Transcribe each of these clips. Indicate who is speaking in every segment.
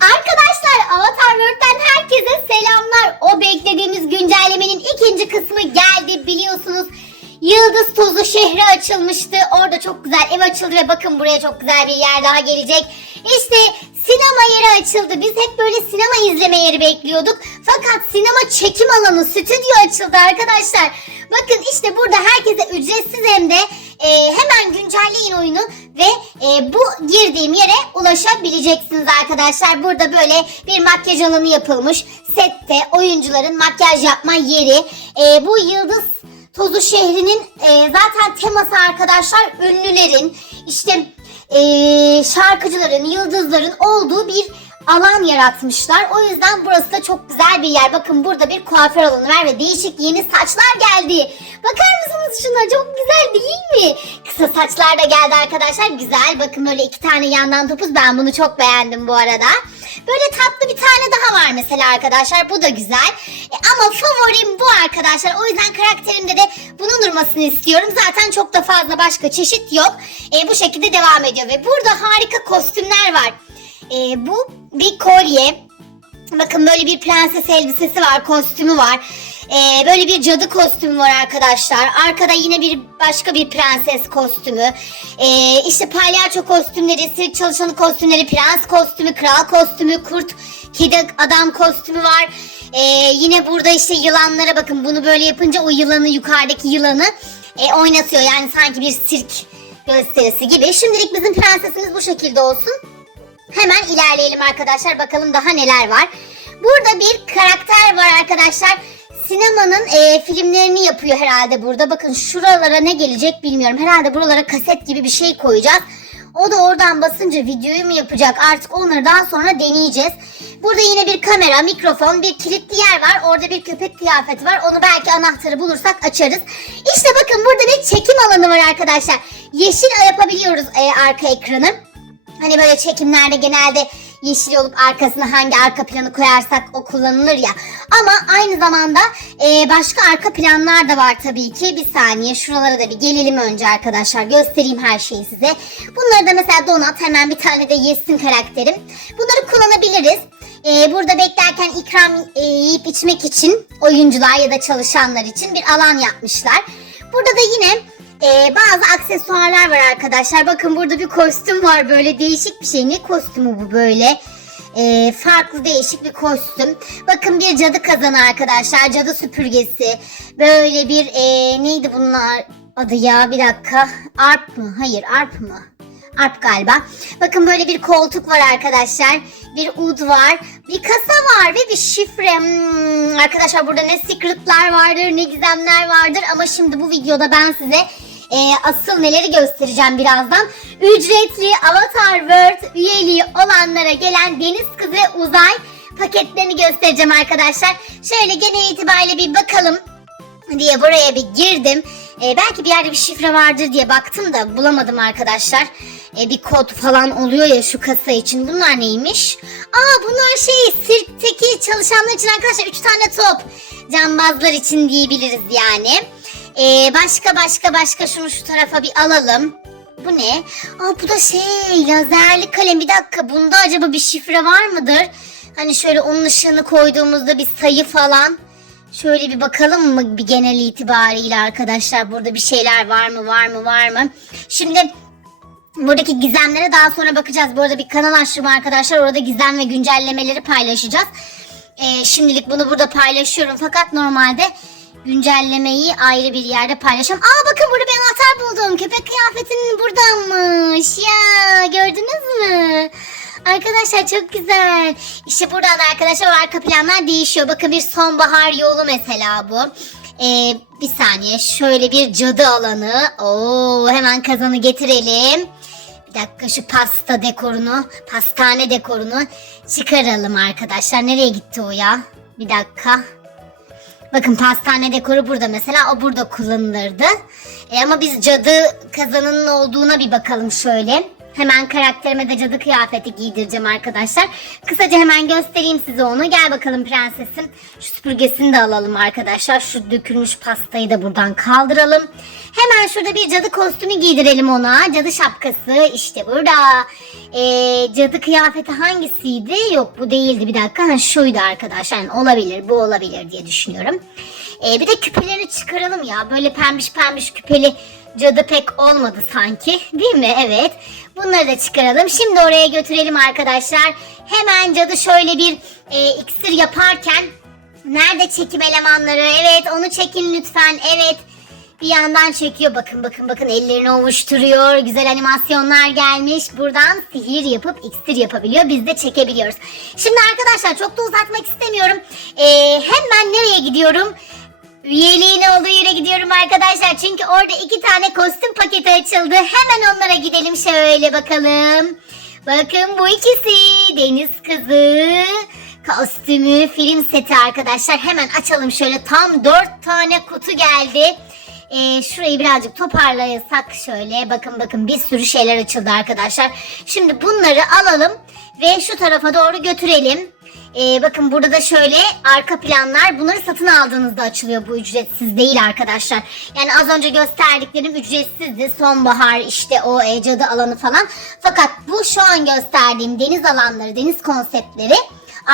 Speaker 1: Arkadaşlar Avatar World'den herkese selamlar. O beklediğimiz güncellemenin ikinci kısmı geldi biliyorsunuz. Yıldız Tozu şehri açılmıştı. Orada çok güzel ev açıldı ve bakın buraya çok güzel bir yer daha gelecek. İşte sinema yeri açıldı. Biz hep böyle sinema izleme yeri bekliyorduk. Fakat sinema çekim alanı, stüdyo açıldı arkadaşlar. Bakın işte burada herkese ücretsiz hem de e, hemen güncelleyin oyunu ve e, bu girdiğim yere ulaşabileceksiniz arkadaşlar. Burada böyle bir makyaj alanı yapılmış. Sette oyuncuların makyaj yapma yeri. E, bu yıldız tozu şehrinin e, zaten teması arkadaşlar ünlülerin işte e, şarkıcıların, yıldızların olduğu bir alan yaratmışlar. O yüzden burası da çok güzel bir yer. Bakın burada bir kuaför alanı var ve değişik yeni saçlar geldi. Bakar mısınız şuna? Çok güzel değil mi? Kısa saçlar da geldi arkadaşlar. Güzel. Bakın böyle iki tane yandan topuz. Ben bunu çok beğendim bu arada. Böyle tatlı bir tane daha var mesela arkadaşlar. Bu da güzel. E, ama favorim bu arkadaşlar. O yüzden karakterimde de bunun durmasını istiyorum. Zaten çok da fazla başka çeşit yok. E, bu şekilde devam ediyor. Ve burada harika kostümler var. E, bu bir kolye. Bakın böyle bir prenses elbisesi var, kostümü var. Ee, böyle bir cadı kostümü var arkadaşlar. Arkada yine bir başka bir prenses kostümü. Ee, işte palyaço kostümleri, sirk çalışanı kostümleri, prens kostümü, kral kostümü, kurt, kedi adam kostümü var. Ee, yine burada işte yılanlara bakın bunu böyle yapınca o yılanı yukarıdaki yılanı e, oynatıyor. Yani sanki bir sirk gösterisi gibi. Şimdilik bizim prensesimiz bu şekilde olsun. Hemen ilerleyelim arkadaşlar. Bakalım daha neler var. Burada bir karakter var arkadaşlar. Sinemanın e, filmlerini yapıyor herhalde burada. Bakın şuralara ne gelecek bilmiyorum. Herhalde buralara kaset gibi bir şey koyacağız. O da oradan basınca videoyu mu yapacak? Artık onları daha sonra deneyeceğiz. Burada yine bir kamera, mikrofon, bir kilitli yer var. Orada bir köpek kıyafeti var. Onu belki anahtarı bulursak açarız. İşte bakın burada bir çekim alanı var arkadaşlar. Yeşil yapabiliyoruz e, arka ekranı. Hani böyle çekimlerde genelde yeşil olup arkasına hangi arka planı koyarsak o kullanılır ya. Ama aynı zamanda e, başka arka planlar da var tabii ki. Bir saniye şuralara da bir gelelim önce arkadaşlar. Göstereyim her şeyi size. Bunları da mesela donat hemen bir tane de yesin karakterim. Bunları kullanabiliriz. E, burada beklerken ikram e, yiyip içmek için oyuncular ya da çalışanlar için bir alan yapmışlar. Burada da yine ee, bazı aksesuarlar var arkadaşlar. Bakın burada bir kostüm var böyle değişik bir şey. Ne kostümü bu böyle? Ee, farklı değişik bir kostüm. Bakın bir cadı kazanı arkadaşlar. Cadı süpürgesi. Böyle bir ee, neydi bunlar adı ya bir dakika. Arp mı? Hayır arp mı? Arp galiba. Bakın böyle bir koltuk var arkadaşlar. Bir ud var. Bir kasa var ve bir şifre. Hmm, arkadaşlar burada ne secretlar vardır ne gizemler vardır. Ama şimdi bu videoda ben size e, asıl neleri göstereceğim birazdan. Ücretli Avatar World üyeliği olanlara gelen Deniz Kızı Uzay paketlerini göstereceğim arkadaşlar. Şöyle genel itibariyle bir bakalım diye buraya bir girdim. E, belki bir yerde bir şifre vardır diye baktım da bulamadım arkadaşlar. E, bir kod falan oluyor ya şu kasa için. Bunlar neymiş? Aa bunlar şey sirkteki çalışanlar için arkadaşlar 3 tane top. Cambazlar için diyebiliriz yani. Ee, başka başka başka şunu şu tarafa bir alalım. Bu ne? Aa bu da şey lazerli kalem. Bir dakika bunda acaba bir şifre var mıdır? Hani şöyle onun ışığını koyduğumuzda bir sayı falan. Şöyle bir bakalım mı bir genel itibariyle arkadaşlar burada bir şeyler var mı var mı var mı? Şimdi buradaki gizemlere daha sonra bakacağız. Bu arada bir kanal açtım arkadaşlar. Orada gizem ve güncellemeleri paylaşacağız. Ee, şimdilik bunu burada paylaşıyorum. Fakat normalde güncellemeyi ayrı bir yerde paylaşacağım. Aa bakın burada bir anahtar buldum. Köpek kıyafetinin buradanmış. Ya gördünüz mü? Arkadaşlar çok güzel. İşte buradan arkadaşlar arka planlar değişiyor. Bakın bir sonbahar yolu mesela bu. Ee, bir saniye şöyle bir cadı alanı. Oo hemen kazanı getirelim. Bir dakika şu pasta dekorunu, pastane dekorunu çıkaralım arkadaşlar. Nereye gitti o ya? Bir dakika. Bakın pastane dekoru burada mesela o burada kullanılırdı. E ama biz cadı kazanının olduğuna bir bakalım şöyle. Hemen karakterime de cadı kıyafeti giydireceğim arkadaşlar. Kısaca hemen göstereyim size onu. Gel bakalım prensesim. Şu süpürgesini de alalım arkadaşlar. Şu dökülmüş pastayı da buradan kaldıralım. Hemen şurada bir cadı kostümü giydirelim ona. Cadı şapkası işte burada. Ee, cadı kıyafeti hangisiydi? Yok bu değildi bir dakika. Ha, şuydu arkadaşlar. Yani olabilir bu olabilir diye düşünüyorum. Ee, bir de küpelerini çıkaralım ya. Böyle pembiş pembiş küpeli cadı pek olmadı sanki. Değil mi? Evet. Bunları da çıkaralım. Şimdi oraya götürelim arkadaşlar. Hemen cadı şöyle bir e, iksir yaparken Nerede çekim elemanları? Evet onu çekin lütfen. Evet. Bir yandan çekiyor. Bakın bakın bakın ellerini ovuşturuyor. Güzel animasyonlar gelmiş. Buradan sihir yapıp iksir yapabiliyor. Biz de çekebiliyoruz. Şimdi arkadaşlar çok da uzatmak istemiyorum. Ee, hemen nereye gidiyorum? Üyeliğin olduğu yere gidiyorum arkadaşlar. Çünkü orada iki tane kostüm paketi açıldı. Hemen onlara gidelim şöyle bakalım. Bakın bu ikisi deniz kızı kostümü film seti arkadaşlar. Hemen açalım şöyle tam dört tane kutu geldi. Ee, şurayı birazcık toparlayasak şöyle bakın bakın bir sürü şeyler açıldı arkadaşlar. Şimdi bunları alalım ve şu tarafa doğru götürelim. Ee, bakın burada da şöyle arka planlar bunları satın aldığınızda açılıyor bu ücretsiz değil arkadaşlar. Yani az önce gösterdiklerim ücretsizdi sonbahar işte o e, cadı alanı falan. Fakat bu şu an gösterdiğim deniz alanları deniz konseptleri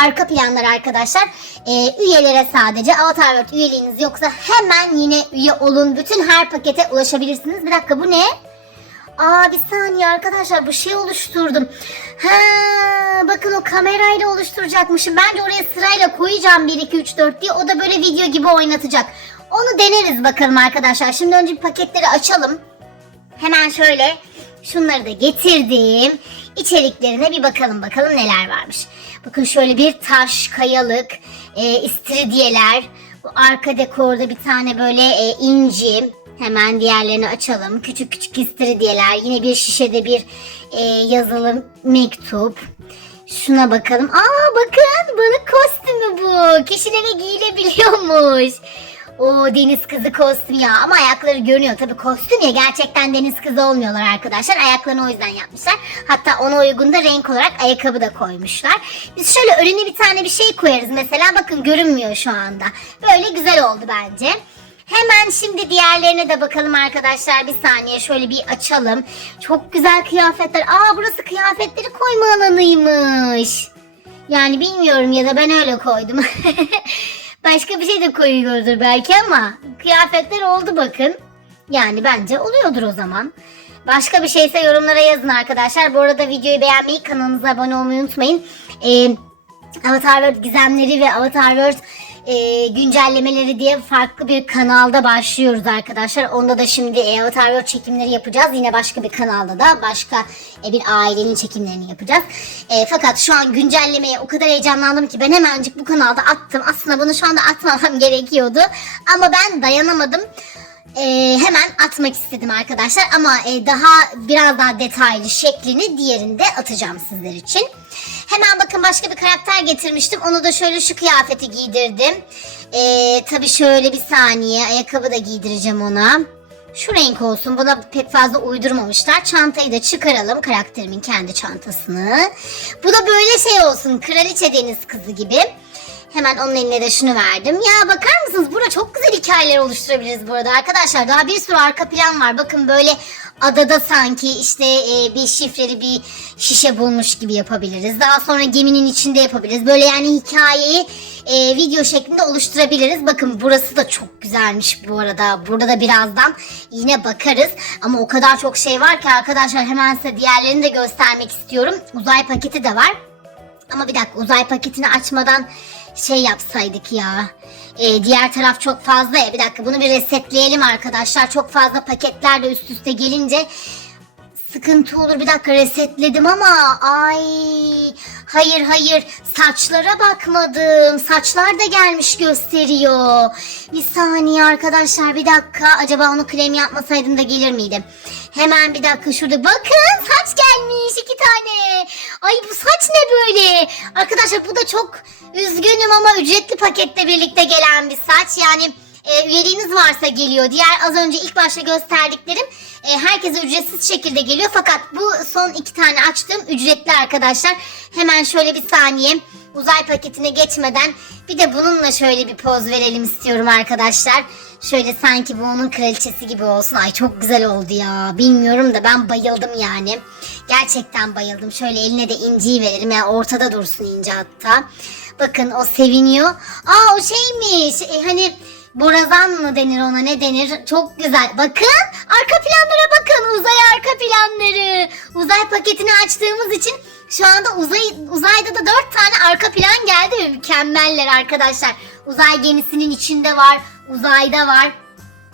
Speaker 1: arka planlar arkadaşlar e, üyelere sadece Avatar World üyeliğiniz yoksa hemen yine üye olun bütün her pakete ulaşabilirsiniz. Bir dakika bu ne? Aa bir saniye arkadaşlar bu şey oluşturdum. Ha bakın o kamerayla oluşturacakmışım. Bence oraya sırayla koyacağım 1 2 3 4 diye. O da böyle video gibi oynatacak. Onu deneriz bakalım arkadaşlar. Şimdi önce paketleri açalım. Hemen şöyle şunları da getirdim. İçeriklerine bir bakalım bakalım neler varmış. Bakın şöyle bir taş, kayalık, e, istiridyeler. Bu arka dekorda bir tane böyle e, inci. Hemen diğerlerini açalım. Küçük küçük istiridyeler. Yine bir şişede bir e, yazılı mektup. Şuna bakalım. Aa bakın balık kostümü bu. Kişilere giyilebiliyormuş. O deniz kızı kostüm ya ama ayakları görünüyor tabii kostüm ya gerçekten deniz kızı olmuyorlar arkadaşlar ayaklarını o yüzden yapmışlar hatta ona uygun da renk olarak ayakkabı da koymuşlar biz şöyle önüne bir tane bir şey koyarız mesela bakın görünmüyor şu anda böyle güzel oldu bence Hemen şimdi diğerlerine de bakalım arkadaşlar. Bir saniye şöyle bir açalım. Çok güzel kıyafetler. Aa burası kıyafetleri koyma alanıymış. Yani bilmiyorum ya da ben öyle koydum. Başka bir şey de koyuyordur belki ama kıyafetler oldu bakın. Yani bence oluyordur o zaman. Başka bir şeyse yorumlara yazın arkadaşlar. Bu arada videoyu beğenmeyi, kanalımıza abone olmayı unutmayın. Ee, Avatar World gizemleri ve Avatar World e, güncellemeleri diye farklı bir kanalda başlıyoruz arkadaşlar. Onda da şimdi e, Avatar World çekimleri yapacağız. Yine başka bir kanalda da başka e, bir ailenin çekimlerini yapacağız. E, fakat şu an güncellemeye o kadar heyecanlandım ki ben hemencik bu kanalda attım. Aslında bunu şu anda atmamam gerekiyordu. Ama ben dayanamadım. Ee, hemen atmak istedim arkadaşlar ama e, daha biraz daha detaylı şeklini diğerinde atacağım sizler için. Hemen bakın başka bir karakter getirmiştim. Onu da şöyle şu kıyafeti giydirdim. Ee, tabii şöyle bir saniye ayakkabı da giydireceğim ona. Şu renk olsun. Buna pek fazla uydurmamışlar. Çantayı da çıkaralım. Karakterimin kendi çantasını. Bu da böyle şey olsun. Kraliçe deniz kızı gibi. Hemen onun eline de şunu verdim. Ya bakar mısınız? Burada çok güzel hikayeler oluşturabiliriz burada arkadaşlar. Daha bir sürü arka plan var. Bakın böyle adada sanki işte e, bir şifreli bir şişe bulmuş gibi yapabiliriz. Daha sonra geminin içinde yapabiliriz. Böyle yani hikayeyi e, video şeklinde oluşturabiliriz. Bakın burası da çok güzelmiş bu arada. Burada da birazdan yine bakarız. Ama o kadar çok şey var ki arkadaşlar hemen size diğerlerini de göstermek istiyorum. Uzay paketi de var. Ama bir dakika uzay paketini açmadan şey yapsaydık ya. Ee, diğer taraf çok fazla ya. Bir dakika bunu bir resetleyelim arkadaşlar. Çok fazla paketler de üst üste gelince sıkıntı olur. Bir dakika resetledim ama ay hayır hayır saçlara bakmadım. Saçlar da gelmiş gösteriyor. Bir saniye arkadaşlar bir dakika. Acaba onu krem yapmasaydım da gelir miydi? Hemen bir dakika şurada bakın saç gelmiş iki tane. Ay bu saç ne böyle? Arkadaşlar bu da çok üzgünüm ama ücretli paketle birlikte gelen bir saç. Yani üyeliğiniz varsa geliyor. Diğer az önce ilk başta gösterdiklerim e, herkese ücretsiz şekilde geliyor. Fakat bu son iki tane açtığım ücretli arkadaşlar. Hemen şöyle bir saniye uzay paketine geçmeden bir de bununla şöyle bir poz verelim istiyorum arkadaşlar. Şöyle sanki bu onun kraliçesi gibi olsun. Ay çok güzel oldu ya. Bilmiyorum da ben bayıldım yani. Gerçekten bayıldım. Şöyle eline de inciyi verelim. Yani ortada dursun inci hatta. Bakın o seviniyor. Aa o şeymiş. E, hani borazan mı denir ona ne denir? Çok güzel. Bakın arka planlara bakın. Uzay arka planları. Uzay paketini açtığımız için şu anda uzay uzayda da dört tane arka plan geldi mükemmeller arkadaşlar. Uzay gemisinin içinde var, uzayda var.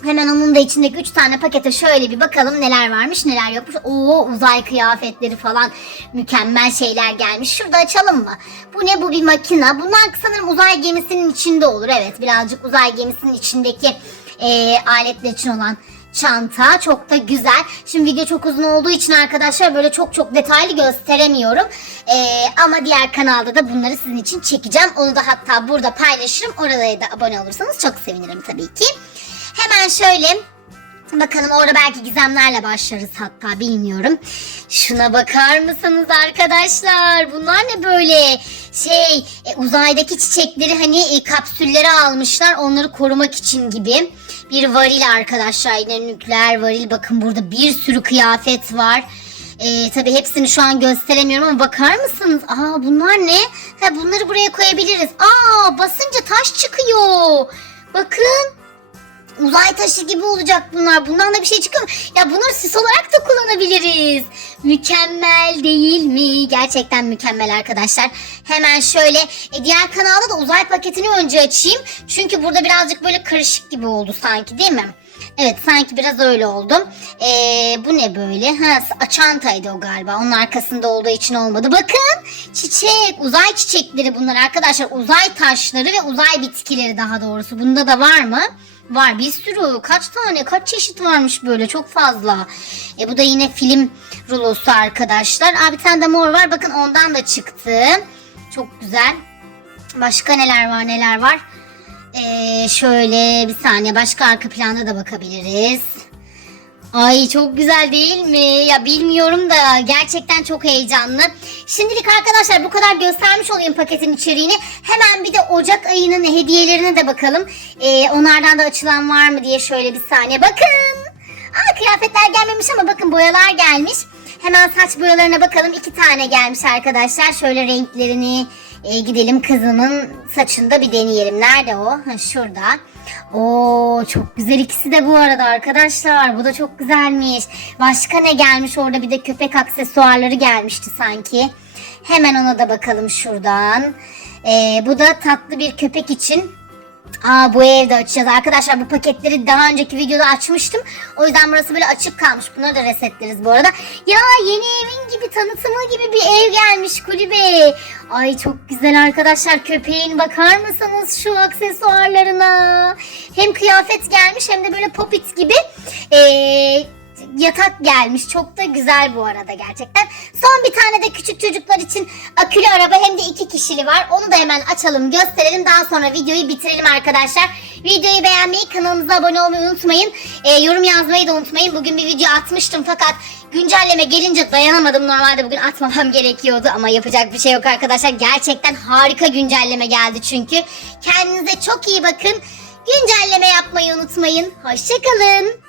Speaker 1: Hemen onun da içindeki 3 tane pakete şöyle bir bakalım neler varmış neler yokmuş. Oo uzay kıyafetleri falan mükemmel şeyler gelmiş. Şurada açalım mı? Bu ne bu bir makina. Bunlar sanırım uzay gemisinin içinde olur. Evet birazcık uzay gemisinin içindeki e, aletler için olan çanta. Çok da güzel. Şimdi video çok uzun olduğu için arkadaşlar böyle çok çok detaylı gösteremiyorum. Ee, ama diğer kanalda da bunları sizin için çekeceğim. Onu da hatta burada paylaşırım. Oraya da abone olursanız çok sevinirim tabii ki. Hemen şöyle Bakalım orada belki gizemlerle başlarız hatta bilmiyorum. Şuna bakar mısınız arkadaşlar? Bunlar ne böyle? Şey e, uzaydaki çiçekleri hani e, kapsüllere almışlar onları korumak için gibi. Bir varil arkadaşlar yine nükleer varil. Bakın burada bir sürü kıyafet var. Ee, tabii hepsini şu an gösteremiyorum ama bakar mısınız? Aa bunlar ne? Ha, bunları buraya koyabiliriz. Aa basınca taş çıkıyor. Bakın. Uzay taşı gibi olacak bunlar. Bundan da bir şey çıkıyor mu? Ya bunları sis olarak da kullanabiliriz. Mükemmel değil mi? Gerçekten mükemmel arkadaşlar. Hemen şöyle e, diğer kanalda da uzay paketini önce açayım. Çünkü burada birazcık böyle karışık gibi oldu sanki değil mi? Evet sanki biraz öyle oldu. Ee, bu ne böyle? Ha, çantaydı o galiba. Onun arkasında olduğu için olmadı. Bakın çiçek, uzay çiçekleri bunlar arkadaşlar. Uzay taşları ve uzay bitkileri daha doğrusu. Bunda da var mı? Var bir sürü. Kaç tane, kaç çeşit varmış böyle çok fazla. E bu da yine film rulosu arkadaşlar. Abi bir tane de mor var. Bakın ondan da çıktı. Çok güzel. Başka neler var neler var. Ee, şöyle bir saniye başka arka planda da bakabiliriz. Ay çok güzel değil mi? Ya bilmiyorum da gerçekten çok heyecanlı. Şimdilik arkadaşlar bu kadar göstermiş olayım paketin içeriğini. Hemen bir de Ocak ayının hediyelerine de bakalım. Ee, onlardan da açılan var mı diye şöyle bir saniye. Bakın. Aa kıyafetler gelmemiş ama bakın boyalar gelmiş. Hemen saç boyalarına bakalım. İki tane gelmiş arkadaşlar. Şöyle renklerini e, gidelim kızımın saçında bir deneyelim. Nerede o? Ha, şurada. Oo çok güzel ikisi de bu arada arkadaşlar. Bu da çok güzelmiş. Başka ne gelmiş orada bir de köpek aksesuarları gelmişti sanki. Hemen ona da bakalım şuradan. Ee, bu da tatlı bir köpek için Aa bu evde açacağız arkadaşlar bu paketleri daha önceki videoda açmıştım. O yüzden burası böyle açık kalmış. Bunları da resetleriz bu arada. Ya yeni evin gibi tanıtımı gibi bir ev gelmiş kulübe. Ay çok güzel arkadaşlar köpeğin bakar mısınız şu aksesuarlarına. Hem kıyafet gelmiş hem de böyle popit gibi. Eee yatak gelmiş. Çok da güzel bu arada gerçekten. Son bir tane de küçük çocuklar için akülü araba hem de iki kişili var. Onu da hemen açalım gösterelim. Daha sonra videoyu bitirelim arkadaşlar. Videoyu beğenmeyi, kanalımıza abone olmayı unutmayın. Ee, yorum yazmayı da unutmayın. Bugün bir video atmıştım fakat güncelleme gelince dayanamadım. Normalde bugün atmamam gerekiyordu ama yapacak bir şey yok arkadaşlar. Gerçekten harika güncelleme geldi çünkü. Kendinize çok iyi bakın. Güncelleme yapmayı unutmayın. Hoşçakalın.